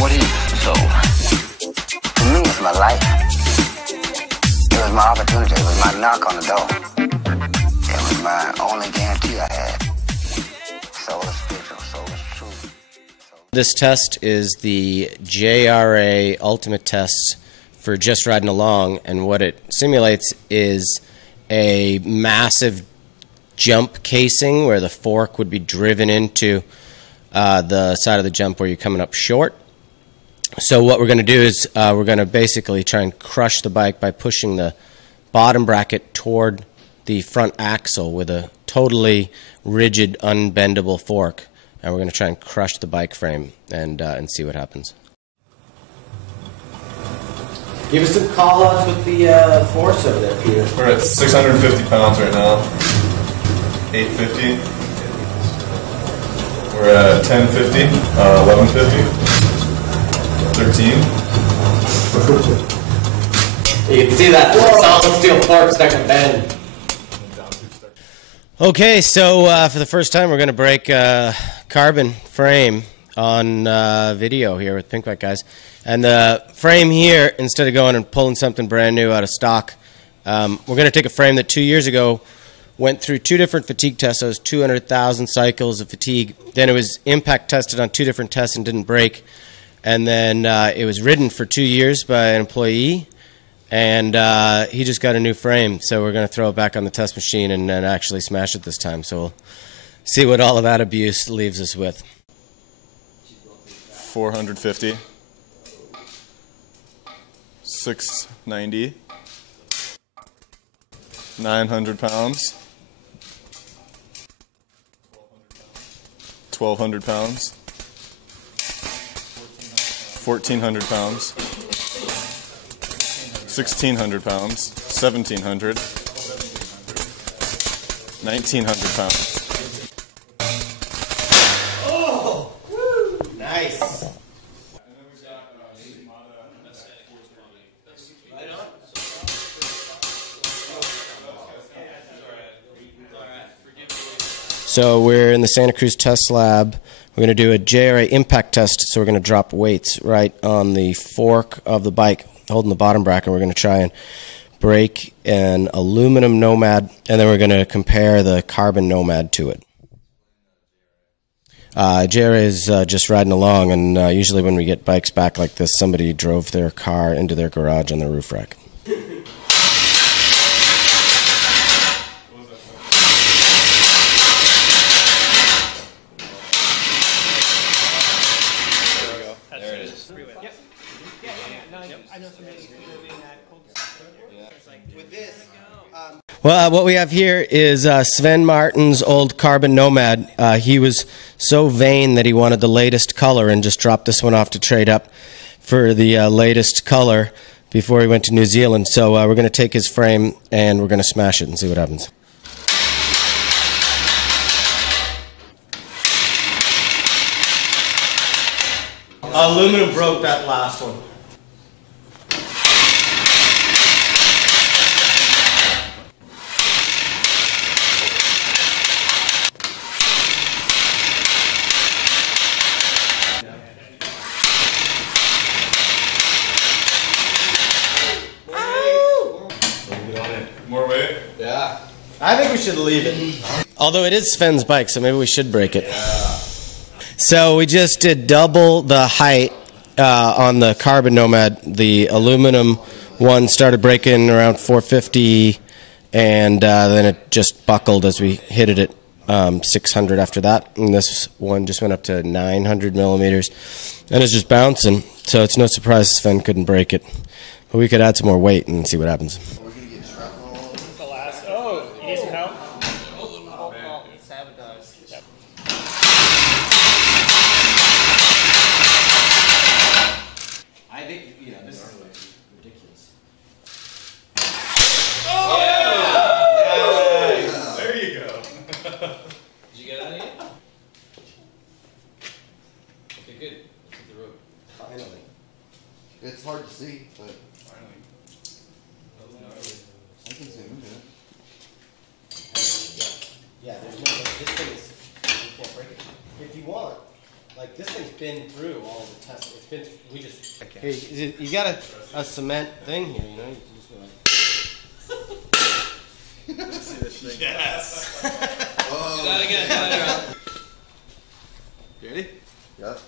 What is soul? To me, it's my life. It was my opportunity. It was my knock on the door. It was my only guarantee I had. Soul is spiritual. Soul is true. This test is the JRA Ultimate Test for just riding along, and what it simulates is a massive jump casing where the fork would be driven into the side of the jump where you're coming up short. So what we're going to do is we're going to basically try and crush the bike by pushing the bottom bracket toward the front axle with a totally rigid, unbendable fork, and we're going to try and crush the bike frame and see what happens. Give us some call-outs with the force over there, Peter. We're at 650 pounds right now. 850. We're at 1050, 1150, 13. You can see that solid steel fork's not going to bend. Okay, so for the first time, we're going to break a carbon frame on video here with Pink Bike guys. And the frame here, instead of going and pulling something brand new out of stock, we're going to take a frame that 2 years ago went through 2 different fatigue tests. So it was 200,000 cycles of fatigue. Then it was impact tested on 2 different tests and didn't break. And then it was ridden for 2 years by an employee, and he just got a new frame. So we're going to throw it back on the test machine and actually smash it this time. So we'll see what all of that abuse leaves us with. 450. 690. 900 pounds. 1,200 pounds. 1,400 pounds. 1,600 pounds. 1,700. 1,900 pounds. Oh! Woo! Nice! So we're in the Santa Cruz test lab. We're going to do a JRA impact test, so we're going to drop weights right on the fork of the bike, holding the bottom bracket. We're going to try and break an aluminum Nomad, and then we're going to compare the carbon Nomad to it. JRA is just riding along, and usually when we get bikes back like this, somebody drove their car into their garage on the roof rack. Well, what we have here is Sven Martin's old carbon Nomad. He was so vain that he wanted the latest color and just dropped this one off to trade up for the latest color before he went to New Zealand. So we're going to take his frame and we're going to smash it and see what happens. Aluminum broke that last one. More weight? Yeah. I think we should leave it. Although it is Sven's bike, so maybe we should break it. Yeah. So we just did double the height on the carbon Nomad. The aluminum one started breaking around 450, and then it just buckled as we hit it at 600 after that. And this one just went up to 900 millimeters, and it's just bouncing. So it's no surprise Sven couldn't break it. But we could add some more weight and see what happens. It's hard to see, but I can zoom into it. Yeah, there's no, this thing is, you can't break it. If you want, Like this thing's been through all the tests. It's been. We just. Here, you got a cement thing here. You know. You can just be like. See this thing? Yes. Oh. Do that again. Ready? Yep.